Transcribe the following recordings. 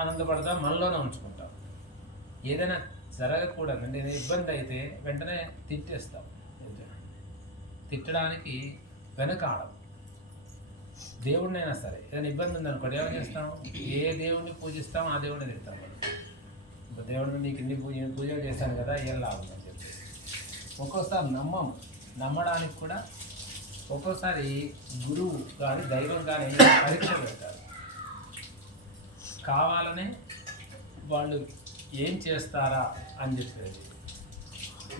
ఆనందపడతాం, మనలోనే ఉంచుకుంటాం. ఏదైనా జరగకూడదు అంటే ఇబ్బంది అయితే వెంటనే తిట్టేస్తాం. తిట్టడానికి వెనకాడం. దేవుడినైనా సరే ఏదైనా ఇబ్బంది ఉందనుకోండి, ఏమైనా చేస్తాం? ఏ దేవుడిని పూజిస్తాం ఆ దేవుడిని తిడతాం. ఇప్పుడు దేవుడిని నీకు ఇన్ని పూజలు చేశాను కదా, ఏం లాభం అని చెప్పేసి ఒక్కోసారి నమ్మడానికి కూడా ఒక్కోసారి గురువు కానీ దైవం కానీ పరీక్ష పెడతారు. కావాలనే వాళ్ళు ఏం చేస్తారా అని చెప్పేది.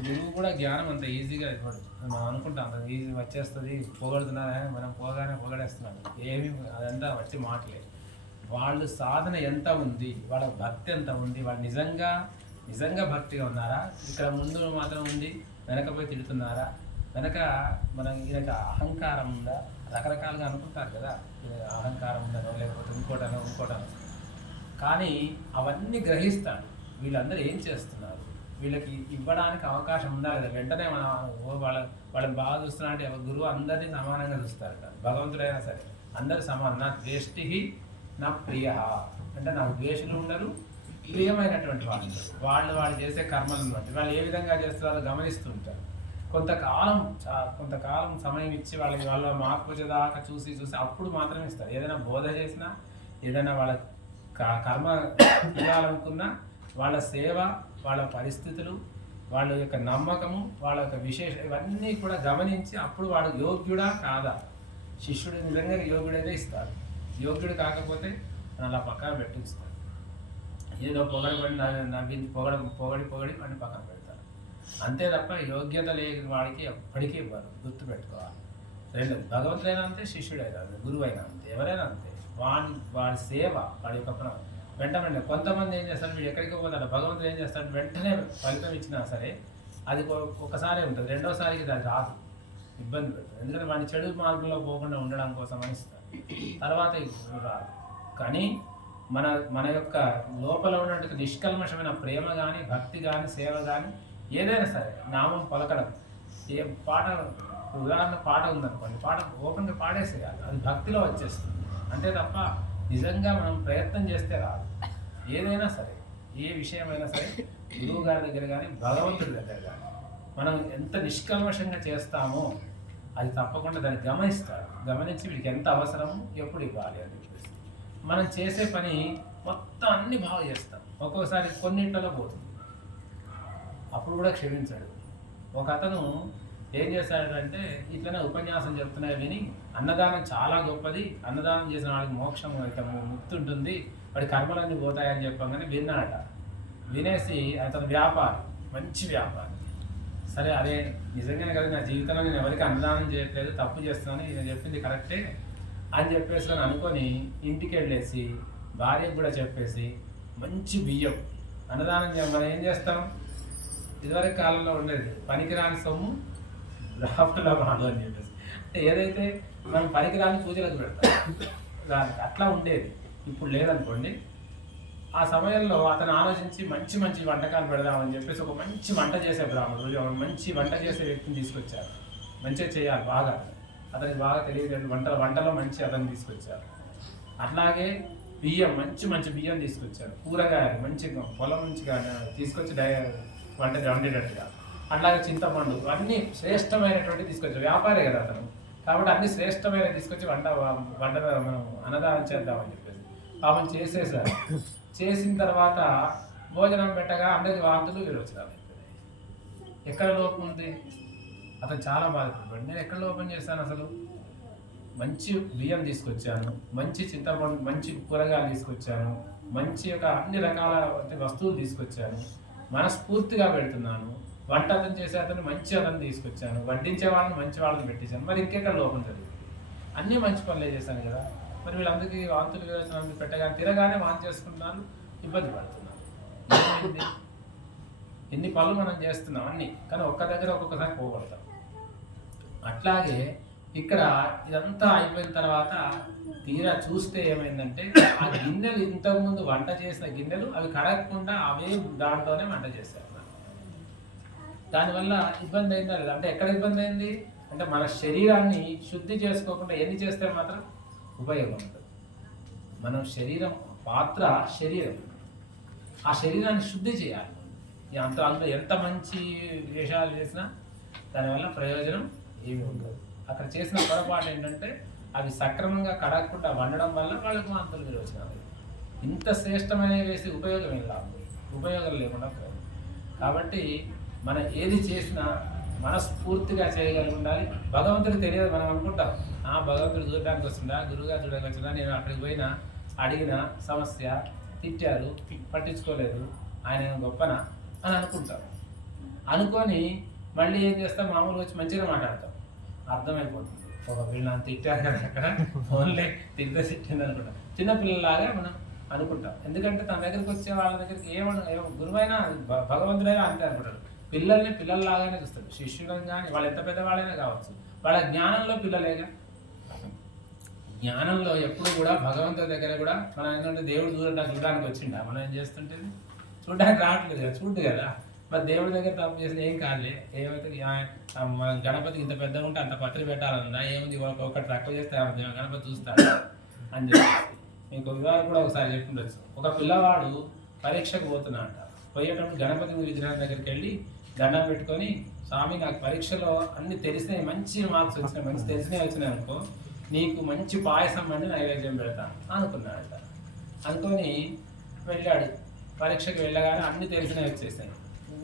గురువు కూడా జ్ఞానం అంత ఈజీగా ఇవ్వడు. మనం అనుకుంటాం అంత ఈజీ వచ్చేస్తుంది, పొగడుతున్నారా, మనం పోగానే పొగడేస్తున్నాం. ఏమి అదంతా వచ్చి మాటలే. వాళ్ళు సాధన ఎంత ఉంది, వాళ్ళ భక్తి ఎంత ఉంది, వాళ్ళు నిజంగా భక్తిగా ఉన్నారా, ఇక్కడ ముందు మాత్రం ఉంది వెనకపోయి తిడుతున్నారా, వెనక మనం ఈయనకి అహంకారం ఉందా, రకరకాలుగా అనుకుంటారు కదా, అహంకారం ఉందనో లేకపోతే ఇంకోటనో. కానీ అవన్నీ గ్రహిస్తాడు. వీళ్ళందరూ ఏం చేస్తున్నారు, వీళ్ళకి ఇవ్వడానికి అవకాశం ఉందా లేదా. వెంటనే వాళ్ళని బాగా చూస్తున్నా అంటే గురువు అందరినీ సమానంగా చూస్తారట. భగవంతుడైనా సరే అందరూ సమానం. నా ద్వేష్టి నా ప్రియ అంటే నాకు ద్వేషులు ఉండరు, ప్రియమైనటువంటి వాళ్ళు వాళ్ళు చేసే కర్మలను బట్టి వాళ్ళు ఏ విధంగా చేస్తున్నారో గమనిస్తుంటారు. కొంతకాలం సమయం ఇచ్చి వాళ్ళ మార్పు వచ్చేదాకా చూసి అప్పుడు మాత్రమే ఇస్తారు. ఏదైనా బోధ చేసినా, ఏదైనా వాళ్ళ కర్మ ఇవ్వాలనుకున్నా, వాళ్ళ సేవ, వాళ్ళ పరిస్థితులు, వాళ్ళ యొక్క నమ్మకము, వాళ్ళ యొక్క విశేషం ఇవన్నీ కూడా గమనించి అప్పుడు వాడు యోగ్యుడా కాదా, శిష్యుడు నిజంగా యోగ్యుడైతే ఇస్తారు. యోగ్యుడు కాకపోతే అలా పక్కన పెట్టిస్తారు. ఏదో పొగడి వాడిని పక్కన పెడతారు. అంతే తప్ప యోగ్యత లేని వాడికి ఎప్పటికీ ఇవ్వరు. గుర్తు పెట్టుకోవాలి. రెండు, భగవంతుడైనా అంతే, శిష్యుడైనా అంతే, గురువు అయినా అంతే, ఎవరైనా అంతే. వాడి సేవ, వాడి యొక్క వెంటనే కొంతమంది ఏం చేస్తారు, వీడు ఎక్కడికి పోతాడు, భగవంతుడు ఏం చేస్తాడు, వెంటనే ఫలితం ఇచ్చినా సరే అది ఒకసారి ఉంటుంది, రెండోసారికి దానికి రాదు, ఇబ్బంది పెడుతుంది. ఎందుకంటే వాడిని చెడు మార్గంలో పోకుండా ఉండడం కోసం అని ఇస్తారు. తర్వాత రాదు. కానీ మన యొక్క లోపల ఉన్నటువంటి నిష్కల్మషమైన ప్రేమ కానీ, భక్తి కానీ, సేవ కానీ ఏదైనా సరే, నామం పలకడం, ఏ పాట, ఉదాహరణ పాట ఉందనుకోండి, పాట ఓపెన్గా పాడేసేయాలి, అది భక్తిలో వచ్చేస్తుంది. అంతే తప్ప నిజంగా మనం ప్రయత్నం చేస్తే రాదు. ఏదైనా సరే, ఏ విషయమైనా సరే, గురువు గారి దగ్గర కానీ భగవంతుడి దగ్గర కానీ మనం ఎంత నిష్కల్మషంగా చేస్తామో అది తప్పకుండా దాన్ని గమనిస్తాడు. గమనించి వీడికి ఎంత అవసరము, ఎప్పుడు ఇవ్వాలి అని చెప్పేసి మనం చేసే పని మొత్తం అన్ని బాగా చేస్తాం. ఒక్కొక్కసారి కొన్నింటిలో పోతుంది, అప్పుడు కూడా క్షమించాడు. ఒక అతను ఏం చేశాడంటే, ఇట్లనే ఉపన్యాసం చెప్తున్నాయి విని, అన్నదానం చాలా గొప్పది, అన్నదానం చేసిన వాడికి మోక్షం అయితే ముక్తి ఉంటుంది, వాడి కర్మలన్నీ పోతాయని చెప్పగానే విన్నాడట. వినేసి అతను మంచి వ్యాపారి. సరే, అదే నిజంగానే కదా, నా జీవితంలో నేను ఎవరికి అన్నదానం చేయట్లేదు, తప్పు చేస్తున్నాను, నేను చెప్పింది కరెక్టే అని చెప్పేసి అని అనుకొని ఇంటికి వెళ్ళేసి భార్యకు కూడా చెప్పేసి మంచి బియ్యం అన్నదానం మనం ఏం చేస్తాం, ఇదివరకు కాలంలో ఉండేది పనికిరాని సొమ్ము రాఫ్ట్లో మాడు అని చెప్పేసి, అంటే ఏదైతే మనం పనికిరాని పూజలకు పెడతాం దానికి అట్లా ఉండేది. ఇప్పుడు లేదనుకోండి. ఆ సమయంలో అతను ఆలోచించి మంచి వంటకాలు పెడదామని చెప్పేసి ఒక మంచి వంట చేసే బ్రాహ్మణుడు, మంచి వంట చేసే వ్యక్తిని తీసుకొచ్చారు. మంచిగా చేయాలి బాగా, అతనికి బాగా తెలియదు వంటలో మంచి అతను తీసుకొచ్చారు. అట్లాగే బియ్యం మంచి బియ్యం తీసుకొచ్చారు, కూరగాయలు మంచిగా పొలం నుంచి తీసుకొచ్చి వండేటట్టుగా, అట్లాగే చింతపండు అన్నీ శ్రేష్టమైనటువంటి తీసుకొచ్చారు. వ్యాపారే కదా అతను, కాబట్టి అన్ని శ్రేష్టమైన తీసుకొచ్చి వంట మనం అన్నదానం చేద్దామని చెప్పేసి పాపం చేసేసారు. చేసిన తర్వాత భోజనం పెట్టగా అందరికి వార్తలు విరోచనాలు. ఎక్కడ లోపం ఉంది, అతను చాలా బాధపడ్డాడు. నేను ఎక్కడ లోపం చేశాను, అసలు మంచి బియ్యం తీసుకొచ్చాను, మంచి చింతపండు, మంచి కూరగాయలు తీసుకొచ్చాను, మంచి అన్ని రకాల వస్తువులు తీసుకొచ్చాను, మనస్ఫూర్తిగా పెడుతున్నాను, వంట అతను చేసే అతను మంచి అతను తీసుకొచ్చాను, వడ్డించే వాళ్ళని మంచి వాళ్ళని పెట్టించాను, మరి ఇంకెక్కడ లోపం జరిగింది, అన్నీ మంచి పనులే చేశాను కదా. మరి వీళ్ళందరికీ వాంతులు విరోచనాలు పెట్టగానే తిరగానే వాంతి చేసుకుంటున్నారు, ఇబ్బంది పడుతున్నారు. ఏమైంది, ఎన్ని పనులు మనం చేస్తున్నాం అన్నీ, కానీ ఒక్క దగ్గర ఒక్కొక్కసారి పోగొడతాం. అట్లాగే ఇక్కడ ఇదంతా అయిపోయిన తర్వాత తీరా చూస్తే ఏమైందంటే, ఆ గిన్నెలు ఇంతకుముందు వంట చేసిన గిన్నెలు అవి కడగకుండా అవే దాంట్లోనే వంట చేశారు. దానివల్ల ఇబ్బంది అయిందా లేదా అంటే, ఎక్కడ ఇబ్బంది అయింది అంటే, మన శరీరాన్ని శుద్ధి చేసుకోకుండా ఎన్ని చేస్తే మాత్రం ఉపయోగం ఉంటుంది. మనం శరీరం పాత్ర శరీరం. ఆ శరీరాన్ని శుద్ధి చేయాలి. అందులో ఎంత మంచి వేషాలు చేసినా దానివల్ల ప్రయోజనం ఏమి ఉండదు. అక్కడ చేసిన పొరపాటు ఏంటంటే అవి సక్రమంగా కడగకుండా వండడం వల్ల వాళ్ళకు వాంతులు విరోచనాలు. ఇంత శ్రేష్టమైన వేసి ఉపయోగం ఏం లాభం, ఉపయోగం లేకుండా పోయింది. కాబట్టి మనం ఏది చేసినా మనస్ఫూర్తిగా చేయగలిగి ఉండాలి. భగవంతుడికి తెలియదు. మనం అనుకుంటాం భగవంతుడు చూడడానికి వస్తుందా, గురువుగారు చూడడానికి వస్తుందా, నేను అక్కడికి పోయినా అడిగిన సమస్య తిట్టారు పట్టించుకోలేదు, ఆయన గొప్పనా అని అనుకుంటాం. అనుకొని మళ్ళీ ఏం చేస్తాం, మామూలుగా వచ్చి మంచిగా మాట్లాడతాం. అర్థమైపోతుంది వీళ్ళు నన్ను తిట్టారు కదా, అక్కడ ఓన్లీ తిట్టింది అనుకుంటాం. చిన్నపిల్లలాగా మనం అనుకుంటాం. ఎందుకంటే తన దగ్గరికి వచ్చే వాళ్ళ దగ్గరికి గురువైనా భగవంతుడైనా అంతే అనుకుంటాడు. పిల్లల్ని పిల్లల్లాగానే చూస్తాడు. శిష్యులను కానీ వాళ్ళు ఎంత పెద్దవాళ్ళైనా కావచ్చు, వాళ్ళ జ్ఞానంలో పిల్లలేగా. జ్ఞానంలో ఎప్పుడు కూడా భగవంతుడి దగ్గర కూడా మనం ఏంటంటే దేవుడు చూడడానికి వచ్చిండా, మనం ఏం చేస్తుంటేది చూడడానికి రావట్లేదు కదా, చూడు కదా. మరి దేవుడి దగ్గర తప్పు చేసిన ఏం కాదులే, ఏమైతే గణపతికి ఇంత పెద్దగా ఉంటే అంత పత్రి పెట్టాలన్నా ఏముంది, ఒకటి తక్కువ చేస్తే గణపతి చూస్తాడు అని చెప్పి మీకు వివరాలు కూడా ఒకసారి చెప్పుండొచ్చు. ఒక పిల్లవాడు పరీక్షకు పోతున్నాడంట. పోయేటప్పుడు గణపతి విగ్రహం దగ్గరికి వెళ్ళి దండం పెట్టుకొని, స్వామి నాకు పరీక్షలో అన్ని తెలిసినాయి, మంచి మార్క్స్ వచ్చినాయి, మంచి తెలిసినవి వచ్చినాయి అనుకో, నీకు మంచి పాయసం అండి నైవేద్యం పెడతాను అనుకున్నాడట. అనుకొని వెళ్ళాడు. పరీక్షకు వెళ్ళగానే అన్ని తెలిసినవి వచ్చేసాయి.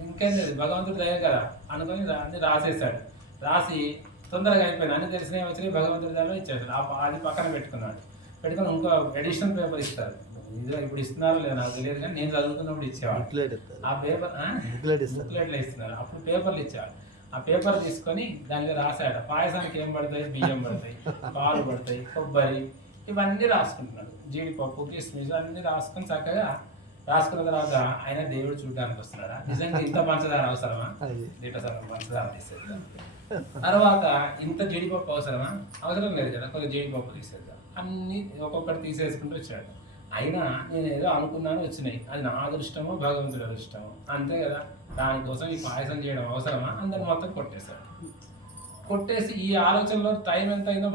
ఇంకేం లేదు, భగవంతుడు దయ కదా అనుకొని అన్ని రాసేసాడు. రాసి తొందరగా అయిపోయింది, అన్ని తెలిసినవి వచ్చినాయి, భగవంతుడి దయలో ఇచ్చేసాడు. అది పక్కన పెట్టుకున్నాడు. పెట్టుకొని ఇంకో ఎడిషనల్ పేపర్ ఇస్తారు. ఇదిలో ఇప్పుడు ఇస్తున్నారో లేదు నాకు తెలియదు, కానీ నేను చదువుతున్నప్పుడు ఇచ్చేవాడు. ఆ పేపర్ బుక్లెట్లో ఇస్తున్నారు, అప్పుడు పేపర్లు ఇచ్చేవాడు. ఆ పేపర్ తీసుకొని దాని మీద రాశాడు. పాయసానికి ఏం పడతాయి, బియ్యం పడతాయి, పాలు పడతాయి, కొబ్బరి, ఇవన్నీ రాసుకుంటున్నాడు. జీడిపప్పు, కిస్మిస్ అన్నీ రాసుకొని చక్కగా రాసుకున్న తర్వాత ఆయన దేవుడు చూడడానికి వస్తున్నాడా, నిజంగా ఇంత పంచదార అవసరమా, పంచదార తీసేద్దాం. తర్వాత ఇంత జీడిపప్పు అవసరమా, అవసరం లేదు కదా, కొంచెం జీడిపప్పు తీసేద్దాం. అన్నీ ఒక్కొక్కటి తీసేసుకుంటూ వచ్చాడు. అయినా నేను ఏదో అనుకున్నాను వచ్చినాయి, అది నా అదృష్టమో భగవంతుడి అదృష్టమో అంతే కదా, దానికోసం ఈ పాయసం చేయడం అవసరమా, అందరిని మొత్తం కొట్టేశాడు. కొట్టేసి ఈ ఆలోచనలో టైం ఎంత అయిందో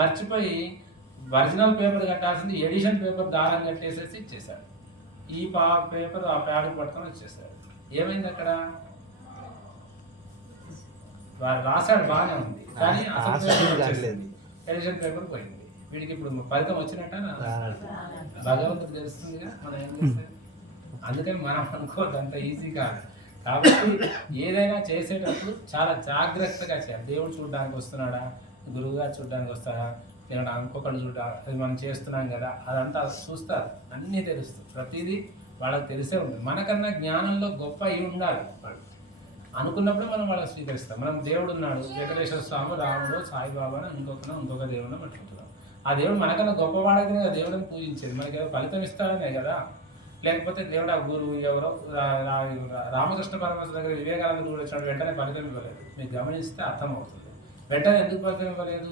మర్చిపోయి ఒరిజినల్ పేపర్ కట్టాల్సింది ఎడిషన్ పేపర్ దారం కట్టేసేసి ఇచ్చేసాడు. ఈ పేపర్ ఆ ప్యాడ్ పట్టుకొని వచ్చేసాడు. ఏమైంది అక్కడ, రాశాడు బాగానే ఉంది, కానీ అసలు ఎడిషన్ పేపర్ పోయింది. వీడికి ఇప్పుడు ఫలితం వచ్చినట్ట భగవంతుడు తెలుస్తుందిగా, మనం ఏం చేస్తే. అందుకని మనం అనుకోవద్దు అంత ఈజీ కాదు. కాబట్టి ఏదైనా చేసేటప్పుడు చాలా జాగ్రత్తగా చేయాలి. దేవుడు చూడడానికి వస్తున్నాడా, గురువుగారు చూడడానికి వస్తాడా, లేదా ఇంకొకటి అది మనం చేస్తున్నాం కదా, అదంతా చూస్తారు, అన్నీ తెలుస్తుంది, ప్రతిదీ వాళ్ళకి తెలిసే ఉంటుంది. మనకన్నా జ్ఞానంలో గొప్ప అయి ఉండాలి. అనుకున్నప్పుడు మనం వాళ్ళకి స్వీకరిస్తాం. మనం దేవుడు ఉన్నాడు, వెంకటేశ్వర స్వామి, రాముడు, సాయిబాబా అని ఇంకొక దేవుడిని పట్టుకుంటున్నాం. ఆ దేవుడు మనకన్నా గొప్పవాడైతే కదా దేవుడిని పూజించేది, మనకి ఏదో ఫలితం ఇస్తాడనే కదా. లేకపోతే దేవుడు ఆ గురువు ఎవరో రామకృష్ణ పరమహంస దగ్గర వివేకానంద కూడా వచ్చినప్పుడు వెంటనే ఫలితం ఇవ్వలేదు. మీకు గమనిస్తే అర్థమవుతుంది. వెంటనే ఎందుకు ఫలితం ఇవ్వలేదు,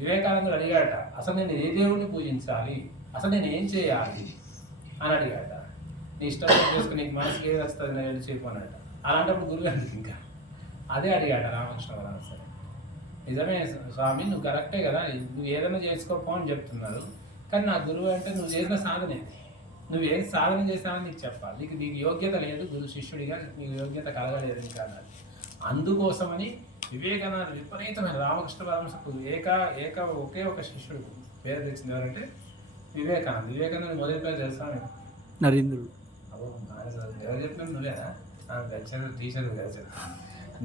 వివేకానందుడు అడిగాట, అసలు నేను ఏ దేవుడిని పూజించాలి, అసలు నేను ఏం చేయాలి అని అడిగాట. నీ ఇష్టం చేసుకుని నీకు మనసుకి ఏది వస్తుంది నేను వెళ్ళి చేయపోనట. అలాంటప్పుడు గురువు ఎందుకు ఇంకా అదే అడిగాట రామకృష్ణ పరమహంస. నిజమే స్వామి, నువ్వు కరెక్టే కదా, నువ్వు ఏదైనా చేసుకోపో అని చెప్తున్నారు, కానీ నా గురువు అంటే నువ్వు చేసిన సాధన ఏది, నువ్వు ఏం సాధన చేసావని నీకు చెప్పాలి. నీకు యోగ్యత లేదు, గురు శిష్యుడిగా నీకు యోగ్యత కలగలేదు ఇంకా. అందుకోసమని వివేకానంద విపరీతమైన రామకృష్ణ పరమహంసకు ఒకే ఒక శిష్యుడు పేరు తెచ్చింది ఎవరంటే వివేకానంద. వివేకానంద మొదటి పేరు తెలుసా మీకు? నరేంద్రుడు. ఎవరు చెప్పినారు, నువ్వేనా? టీచర్ కలిసి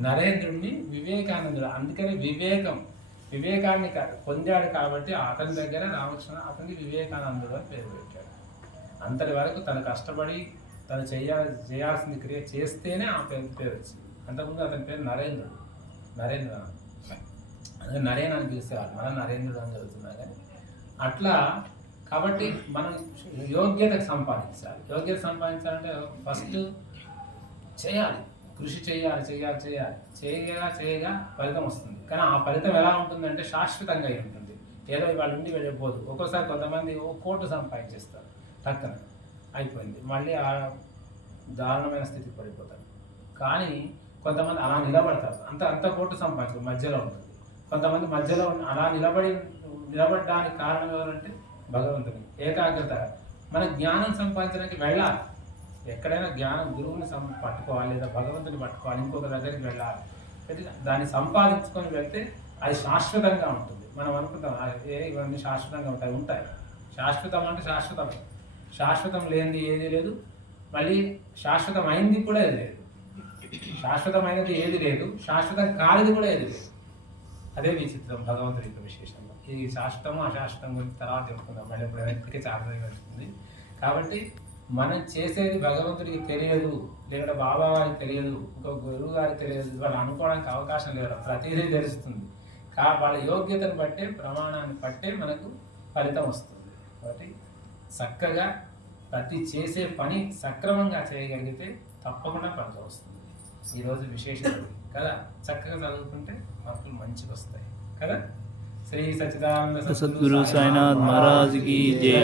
నరేంద్రుడిని వివేకానందుడు. అందుకని వివేకాన్ని పొందాడు కాబట్టి అతని దగ్గర రామకృష్ణ అతనికి వివేకానందుడు అని పేరు పెట్టాడు. అంతటి వరకు తను కష్టపడి తను చేయాల్సింది క్రియ చేస్తేనే ఆ పేరు వచ్చింది. అంతకుముందు అతని పేరు నరేంద్రుడు. అందుకే నరేన్ అని పిలిచేవాళ్ళు, మనం నరేంద్రుడు అని చదువుతున్నా కానీ అట్లా. కాబట్టి మనం యోగ్యతకు సంపాదించాలి. యోగ్యత సంపాదించాలంటే ఫస్ట్ చేయాలి, కృషి చేయగా ఫలితం వస్తుంది. కానీ ఆ ఫలితం ఎలా ఉంటుందంటే శాశ్వతంగా అయి ఉంటుంది. ఏదో వాళ్ళు ఉండి వెళ్ళిపోదు. ఒక్కోసారి కొంతమంది కోట్లు సంపాదించేస్తారు, టక్కన అయిపోయింది, మళ్ళీ ఆ దారుణమైన స్థితికి పడిపోతారు. కానీ కొంతమంది అలా నిలబడతారు, అంత కోట్లు సంపాదించారు, మధ్యలో ఉంటుంది. కొంతమంది మధ్యలో అలా నిలబడడానికి కారణం ఎవరంటే భగవంతుని ఏకాగ్రత. మన జ్ఞానం సంపాదించడానికి వెళ్ళాలి. ఎక్కడైనా జ్ఞానం గురువుని పట్టుకోవాలి, లేదా భగవంతుని పట్టుకోవాలి, ఇంకొక దగ్గరికి వెళ్ళాలి. దాన్ని సంపాదించుకొని వెళ్తే అది శాశ్వతంగా ఉంటుంది. మనం అనుకుంటాం ఇవన్నీ శాశ్వతంగా ఉంటాయి. శాశ్వతం అంటే శాశ్వతమే. శాశ్వతం లేనిది ఏది లేదు, మళ్ళీ శాశ్వతమైంది కూడా ఏది లేదు. శాశ్వతమైనది ఏది లేదు, శాశ్వతం కానిది కూడా ఏది లేదు. అదే విచిత్రం భగవంతుడి యొక్క విశేషంలో. ఈ శాశ్వతము అశాశ్వతం గురించి తర్వాత చెప్పుకుందాం, మళ్ళీ ఇప్పుడు వెనక్కి చాలా వస్తుంది. కాబట్టి మనం చేసేది భగవంతుడికి తెలియదు, లేకుంటే బాబా వారికి తెలియదు, ఇంకో గురువు గారికి తెలియదు, వాళ్ళు అనుకోవడానికి అవకాశం లేదు. ప్రతిదీ తెలుస్తుంది. వాళ్ళ యోగ్యతను బట్టే, ప్రమాణాన్ని బట్టే మనకు ఫలితం వస్తుంది. కాబట్టి చక్కగా ప్రతి చేసే పని సక్రమంగా చేయగలిగితే తప్పకుండా ఫలితం వస్తుంది. ఈరోజు విశేషం కదా, చక్కగా చదువుకుంటే మార్కులు మంచిగా వస్తాయి కదా. శ్రీ సచ్చిదానంద సద్గురు సాయినాథ్ మహారాజ్ కి జై.